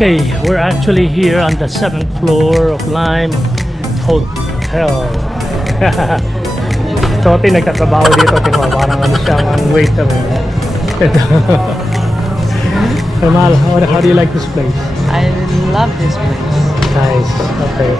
Okay, we're actually here on the 7th floor of Lime Hotel. Toti nagtatrabaho dito, tingnan parang ano siyang waiter. Kamal, how do you like this place? I love this place. Nice, okay.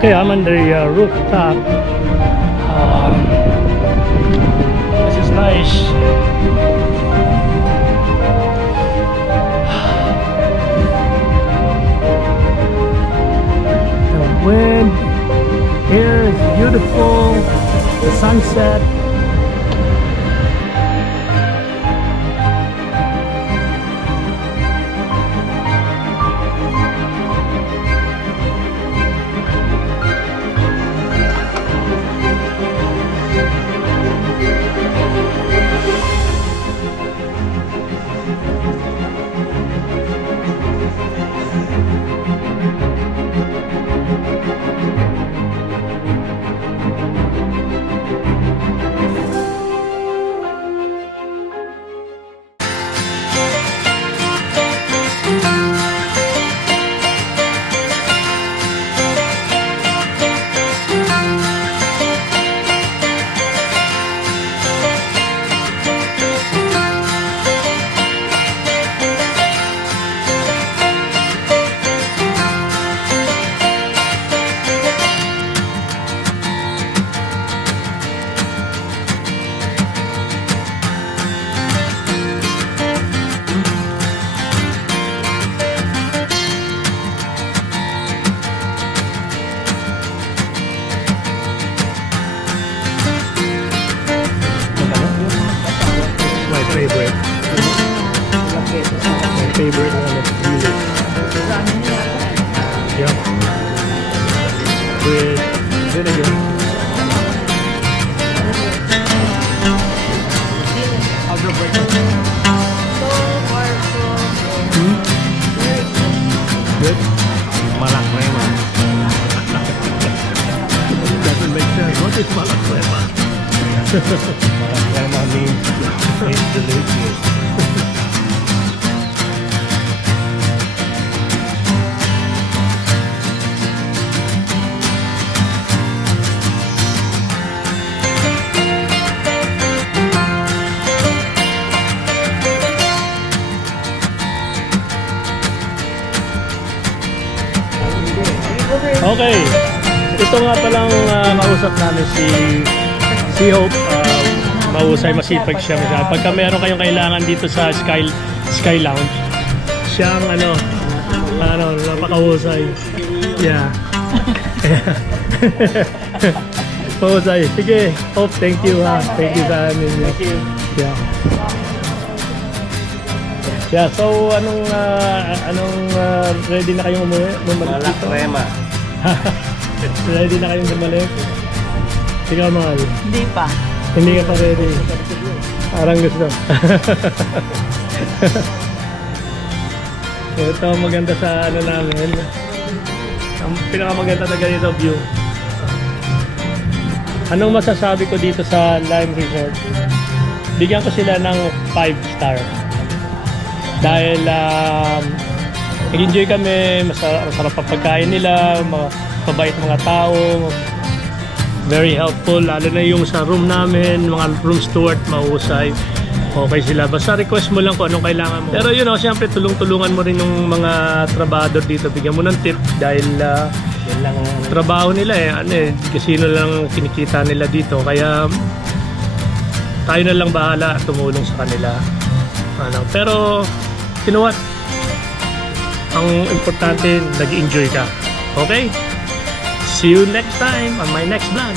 Okay, I'm on the rooftop. This is nice. The wind here is beautiful. The sunset. Favorite. My favorite one is music. Yeah. With vinegar. How's your breakfast? So powerful. Good? Malak crema. Doesn't make sense. What is malak crema? Malak crema means it's delicious. Okay, ito nga palang kausap namin si Hope. Mahusay, masipag siya. Pagka meron kayong kailangan dito sa Sky Lounge, siyang napakahusay. Yeah. Mahusay. Sige, Hope, thank you ha. Thank you sa amin. Thank you. Yeah. Yeah, so ready na kayong umuwi? Bumalik Wala dito? krema. Ready na kayong bumalik? Ikaw, mahal. Hindi pa. Hindi ka pa ready. Parang gusto. Ito ang maganda sa ano namin. Ang pinakamaganda talaga dito view. Anong masasabi ko dito sa Lime Resort? Bigyan ko sila ng 5 star. Dahil nag-enjoy kami, masarap ang pagkain nila, mabait mga tao, very helpful, lalo na yung sa room namin, mga room steward, mahusay. Okay sila. Basta request mo lang kung anong kailangan mo. Pero yun, siyempre tulong-tulungan mo rin yung mga trabador dito. Bigyan mo ng tip dahil Yan lang ang trabaho nila casino lang kinikita nila dito. Kaya tayo na lang bahala at tumulong sa kanila. Pero you know what? Ang importante, nag-enjoy ka. Okay? See you next time on my next vlog.